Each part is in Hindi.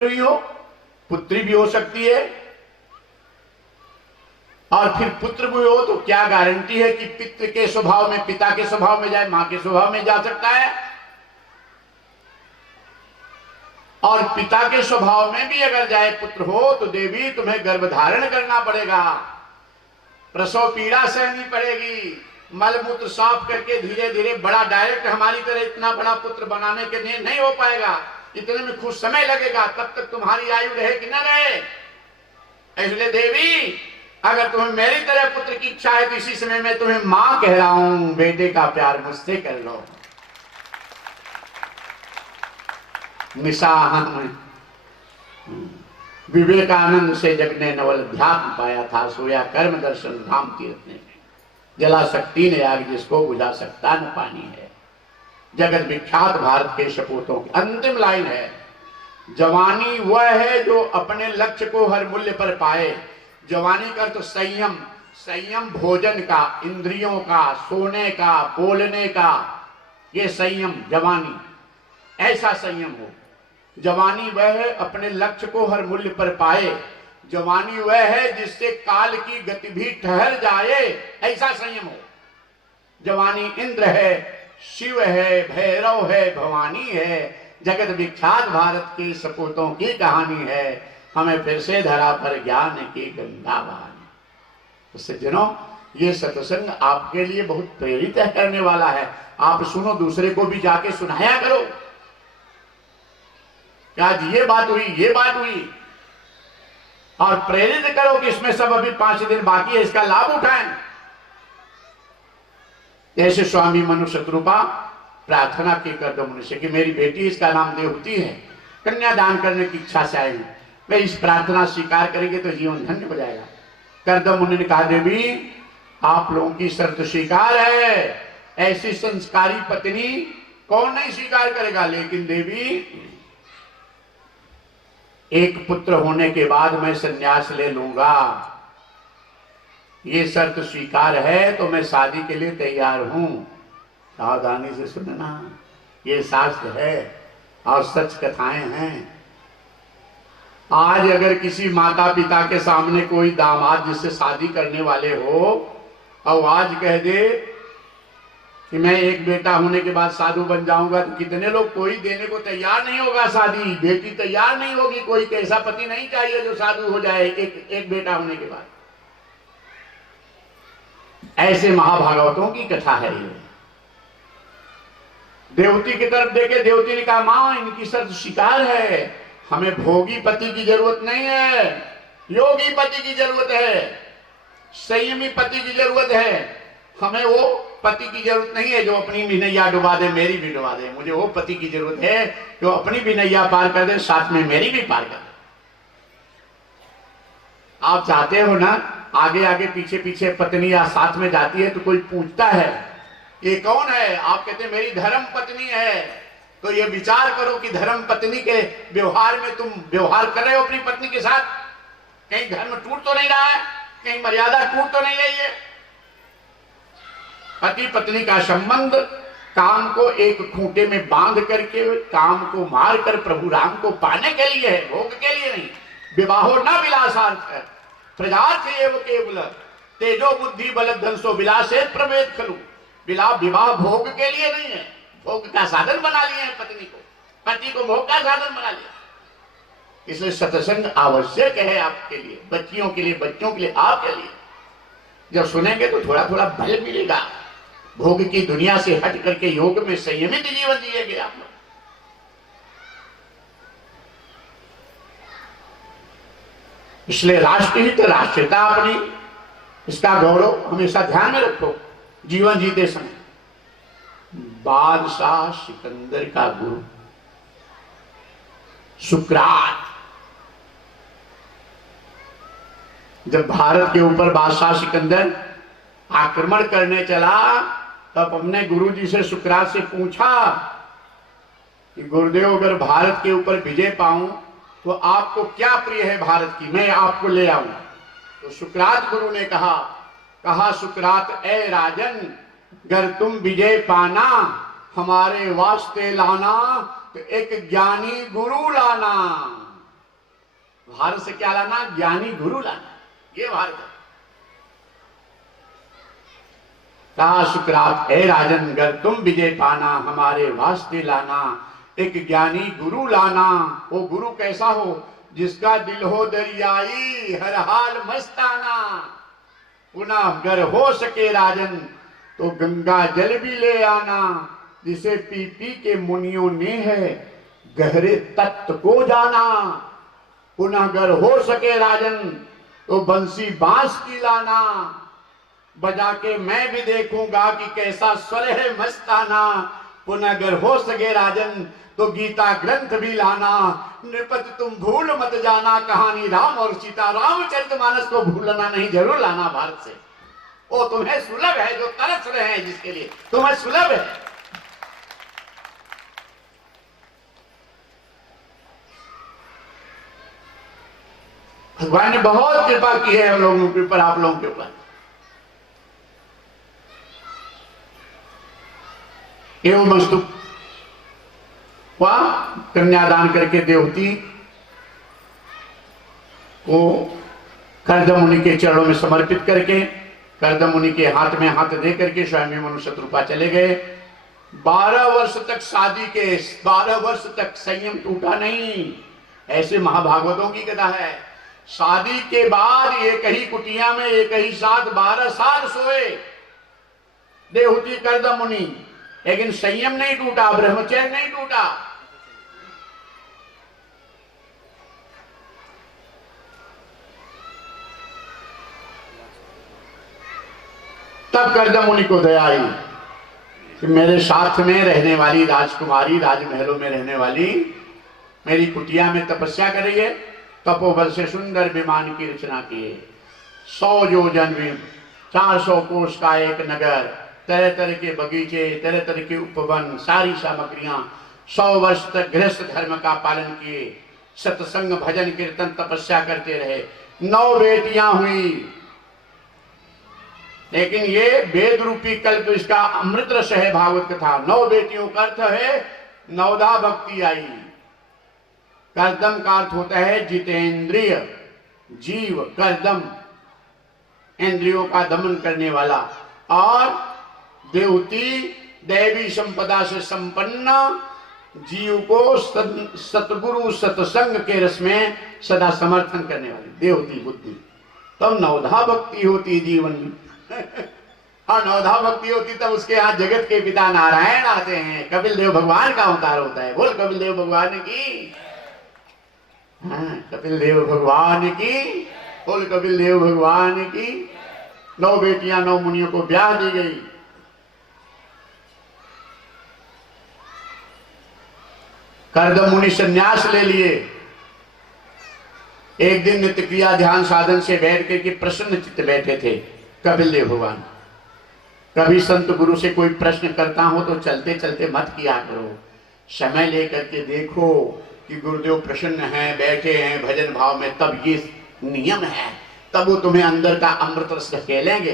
भी हो, पुत्री भी हो सकती है, और फिर पुत्र भी हो तो क्या गारंटी है कि पितृ के स्वभाव में, पिता के स्वभाव में जाए, मां के स्वभाव में जा सकता है। और पिता के स्वभाव में भी अगर जाए पुत्र हो तो देवी तुम्हें गर्भधारण करना पड़ेगा, प्रसव पीड़ा सहनी पड़ेगी, मलमूत्र साफ करके धीरे धीरे बड़ा, डायरेक्ट हमारी तरह इतना बड़ा पुत्र बनाने के लिए नहीं हो पाएगा, इतने में कुछ समय लगेगा, तब तक तुम्हारी आयु रहे कि न रहे। इसलिए देवी अगर तुम्हें मेरी तरह पुत्र की इच्छा है तो इसी समय मैं तुम्हें मां कह रहा हूं, बेटे का प्यार मुझसे कर लो। निशाहन विवेकानंद से जग ने नवल ध्यान पाया था, सोया कर्म दर्शन धाम तीर्थ ने, जला शक्ति ने आग जिसको बुझा सकता न पानी है। जगत विख्यात भारत के सपूतों की अंतिम लाइन है, जवानी वह है जो अपने लक्ष्य को हर मूल्य पर पाए। जवानी का तो संयम, संयम भोजन का, इंद्रियों का, सोने का, बोलने का, ये संयम जवानी, ऐसा संयम हो। जवानी वह है अपने लक्ष्य को हर मूल्य पर पाए। जवानी वह है जिससे काल की गति भी ठहर जाए, ऐसा संयम हो। जवानी इंद्र है, शिव है, भैरव है, भवानी है, जगत विख्यात भारत के सपूतों की कहानी है। हमें फिर से धरा पर ज्ञान की गंगा बहानी। तो सज्जनों, ये सत्संग आपके लिए बहुत प्रेरित करने वाला है। आप सुनो, दूसरे को भी जाके सुनाया करो, क्या ये बात हुई, ये बात हुई, और प्रेरित करो कि इसमें सब अभी 5 दिन बाकी है, इसका लाभ उठाएं। जैसे स्वामी मनु शत्रुपा प्रार्थना की करदम मुनि से कि मेरी बेटी, इसका नाम देवती है, कन्यादान करने की इच्छा से आई हूं, वे इस प्रार्थना स्वीकार करेंगे तो जीवन धन्य हो जाएगा। करदम मुनि ने कहा, देवी आप लोगों की शर्त स्वीकार है, ऐसी संस्कारी पत्नी कौन नहीं स्वीकार करेगा, लेकिन देवी एक पुत्र होने के बाद मैं संन्यास ले लूंगा, ये शर्त स्वीकार है तो मैं शादी के लिए तैयार हूं। सावधानी से सुनना, ये शास्त्र है और सच कथाएं हैं। आज अगर किसी माता पिता के सामने कोई दामाद जिससे शादी करने वाले हो और आज कह दे कि मैं एक बेटा होने के बाद साधु बन जाऊंगा, तो कितने लोग, कोई देने को तैयार नहीं होगा शादी, बेटी तैयार नहीं होगी, कोई कैसा पति नहीं चाहिए जो साधु हो जाए एक बेटा होने के बाद। ऐसे महाभागवतों की कथा है ये। देवती की तरफ देखे, देवती ने कहा, मां इनकी शर्त स्वीकार है, हमें भोगी पति की जरूरत नहीं है, योगी पति की जरूरत है, संयमी पति की जरूरत है। हमें वो पति की जरूरत नहीं है जो अपनी भी नैया डुबा दे, मेरी भी डुबा दे। मुझे वो पति की जरूरत है जो अपनी भी नैया पार कर दे, साथ में मेरी भी पार कर दे। आप चाहते हो ना, आगे आगे पीछे पीछे पत्नी या साथ में जाती है तो कोई पूछता है ये कौन है, आप कहते हैं मेरी धर्म पत्नी है। तो ये विचार करो कि धर्म पत्नी के व्यवहार में तुम व्यवहार कर रहे हो अपनी पत्नी के साथ, कहीं धर्म टूट तो नहीं रहा है, कहीं मर्यादा टूट तो नहीं रही है। पति पत्नी का संबंध काम को एक खूंटे में बांध करके, काम को मारकर प्रभु राम को पाने के लिए है, भोग के लिए नहीं। विवाहो न विलासार्थ है, प्रजार्थ एव केवल, तेजो बुद्धि बल धन सो विलासे प्रवेद खलु। विवाह भोग के लिए नहीं है, भोग का साधन बना लिया है पत्नी को, पति को भोग का साधन बना लिया। इसलिए सत्संग आवश्यक है आपके लिए, बच्चियों के लिए, बच्चों के लिए, आपके लिए। जब सुनेंगे तो थोड़ा थोड़ा बल मिलेगा, भोग की दुनिया से हट करके योग में संयमित जीवन जिएंगे आप लोग। इसलिए राष्ट्रहित, राष्ट्रीयता अपनी, इसका गौरव हमेशा ध्यान में रखो जीवन जीते समय। बादशाह सिकंदर का गुरु सुकरात, जब भारत के ऊपर बादशाह सिकंदर आक्रमण करने चला, तब अपने गुरुजी से, सुकरात से पूछा कि गुरुदेव अगर भारत के ऊपर विजय पाऊं तो आपको क्या प्रिय है भारत की, मैं आपको ले आऊं। तो सुकरात गुरु ने कहा सुकरात, ए राजन, अगर तुम विजय पाना हमारे वास्ते लाना तो एक ज्ञानी गुरु लाना। भारत से क्या लाना? ज्ञानी गुरु लाना, ये भारत है। कहा सुकरात, हे राजन गर तुम विजय पाना, हमारे वास्ते लाना एक ज्ञानी गुरु लाना। वो गुरु कैसा हो? जिसका दिल हो दरियाई, हर हाल मस्ताना। पुनः गर हो सके राजन तो गंगा जल भी ले आना, जिसे पी पी के मुनियों ने है गहरे तत्व को जाना। पुनः गर हो सके राजन तो बंसी बांस की लाना, बजा के मैं भी देखूंगा कि कैसा स्वर है मस्ताना। पुनः अगर हो सके राजन तो गीता ग्रंथ भी लाना, नृपत तुम भूल मत जाना कहानी राम और सीता। रामचरितमानस को भूलना नहीं, जरूर लाना भारत से। वो तुम्हें सुलभ है, जो तरस रहे हैं जिसके लिए तुम्हें सुलभ है। भगवान ने बहुत कृपा की है हम लोगों के ऊपर, आप लोगों के ऊपर। एवं वस्तु कन्यादान करके देवती को कर्दम मुनि के चरणों में समर्पित करके, कर्दम मुनि के हाथ में हाथ दे करके स्वयं मनुष्य रूपा चले गए। 12 वर्ष तक शादी के, 12 वर्ष तक संयम टूटा नहीं। ऐसे महाभागवतों की कथा है। शादी के बाद एक ही कुटिया में एक ही साथ 12 साल सोए देवहूति कर्दम मुनि, लेकिन संयम नहीं टूटा, ब्रह्मचर्य नहीं टूटा। तब कर्दम मुनि को दया आई कि मेरे साथ में रहने वाली राजकुमारी, राजमहलों में रहने वाली मेरी कुटिया में तपस्या कर रही है। तपोबल से सुंदर विमान की रचना किए, 100 योजन भी, 400 कोष का एक नगर, तरह तरह के बगीचे, तरह तरह के उपवन, सारी सामग्रियां, 100 वर्ष तक गृहस्थ धर्म का पालन किए, सत्संग भजन कीर्तन तपस्या करते रहे। 9 बेटियां हुई, लेकिन ये वेद रूपी कल्प, इसका अमृत रस है भागवत कथा। 9 बेटियों का अर्थ है नवदा भक्ति आई। कर्दम का अर्थ होता है जितेंद्रिय जीव, कर्दम इंद्रियों का दमन करने वाला, और देवती दैवी संपदा से संपन्न, जीव को सतगुरु सत्संग के रस में सदा समर्थन करने वाली देवती बुद्धि। तब नवधा भक्ति होती जीवन में। और नवधा भक्ति होती तब उसके यहाँ जगत के पिता नारायण आते हैं, कपिल देव भगवान का अवतार होता है। बोल कपिल देव भगवान की, हाँ कपिल देव भगवान की, बोल कपिल देव भगवान की। 9 बेटियां 9 मुनियों को ब्याह दी गई। कर्दम मुनि संन्यास ले लिए। एक दिन नित्य क्रिया ध्यान साधन से बैठ करके प्रसन्न चित्त बैठे थे कपिल देव भगवान। कभी संत गुरु से कोई प्रश्न करता हो तो चलते चलते मत किया करो, समय लेकर के देखो कि गुरुदेव प्रसन्न हैं, बैठे हैं भजन भाव में, तब ये नियम है, तब वो तुम्हें अंदर का अमृत रस ढकेलेंगे।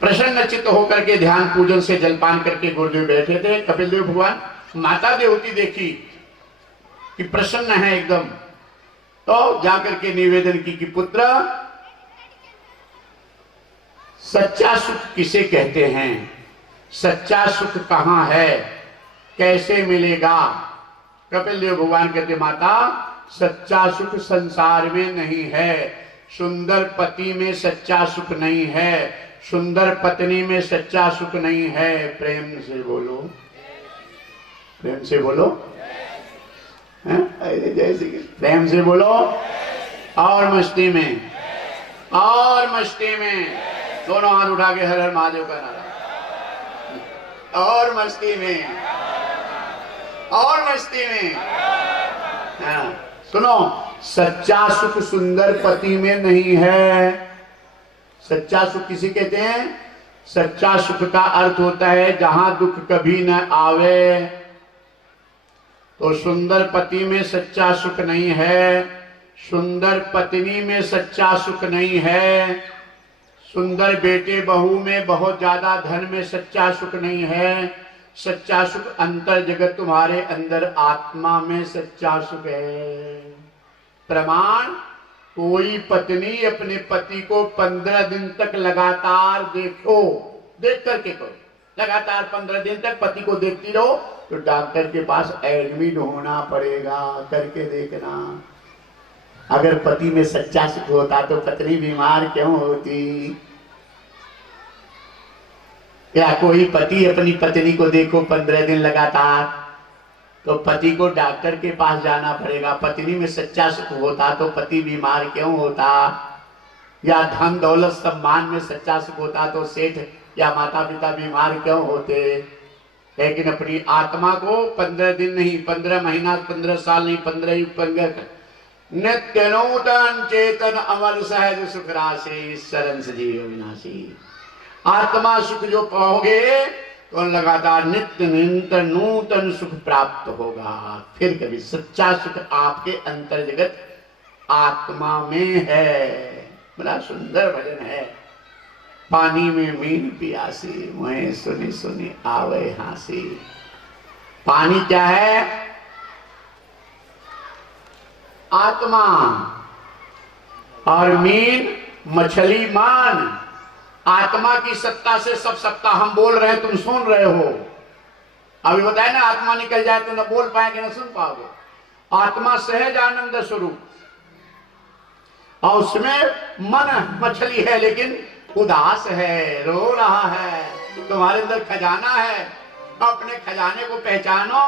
प्रसन्न चित्त होकर के ध्यान पूजन से जलपान करके गुरुदेव बैठे थे। कपिल देव भगवान, माता देवती देखी कि प्रसन्न है एकदम, तो जाकर के निवेदन की कि पुत्र, सच्चा सुख किसे कहते हैं, सच्चा सुख कहां है, कैसे मिलेगा? कपिल देव भगवान कहते, माता सच्चा सुख संसार में नहीं है, सुंदर पति में सच्चा सुख नहीं है, सुंदर पत्नी में सच्चा सुख नहीं है। प्रेम से बोलो, प्रेम से बोलो, जैसे प्रेम से बोलो। और मस्ती में, और मस्ती में, दोनों हाथ उठा के हर हर महादेव का नारा। और मस्ती में, और मस्ती में। हाँ, सुनो, सच्चा सुख सुंदर पति में नहीं है। सच्चा सुख किसे कहते हैं? सच्चा सुख का अर्थ होता है जहां दुख कभी न आवे। तो सुंदर पति में सच्चा सुख नहीं है, सुंदर पत्नी में सच्चा सुख नहीं है, सुंदर बेटे बहू में बहुत ज्यादा धन में सच्चा सुख नहीं है, सच्चा सुख अंतर जगत, तुम्हारे अंदर आत्मा में सच्चा सुख है। प्रमाण, कोई पत्नी अपने पति को 15 दिन तक लगातार देखो, देख करके करो, लगातार 15 दिन तक पति को देखती रहो तो डॉक्टर के पास एडमिट होना पड़ेगा, करके देखना। अगर पति में सच्चा सुख होता तो पत्नी बीमार क्यों होती? या कोई पति अपनी पत्नी को देखो 15 दिन लगातार तो पति को डॉक्टर के पास जाना पड़ेगा। पत्नी में सच्चा सुख होता तो पति बीमार क्यों होता? या धन दौलत सम्मान में सच्चा सुख होता तो सेठ या माता पिता बीमार क्यों होते? लेकिन अपनी आत्मा को 15 दिन नहीं, 15 महीना, 15 साल नहीं, 15 युग 15 नित्य नूतन चेतन अमर सहज सुख राशि शरण सजीव विनाशी। आत्मा सुख जो पाओगे तो लगातार नित्य निरंतर नूतन सुख प्राप्त होगा। फिर कभी सच्चा सुख आपके अंतर जगत आत्मा में है। बड़ा सुंदर भजन है। पानी में मीन पियासी, मुझे सुनी सुनी आवे हासी। पानी क्या है? आत्मा। और मीन मछली मान। आत्मा की सत्ता से सब सत्ता। हम बोल रहे हैं, तुम सुन रहे हो। अभी बताए ना, आत्मा निकल जाए तो न बोल पाएंगे न सुन पाओगे। आत्मा सहज आनंद स्वरूप, और उसमें मन मछली है लेकिन उदास है, रो रहा है। तुम्हारे अंदर खजाना है, अपने खजाने को पहचानो।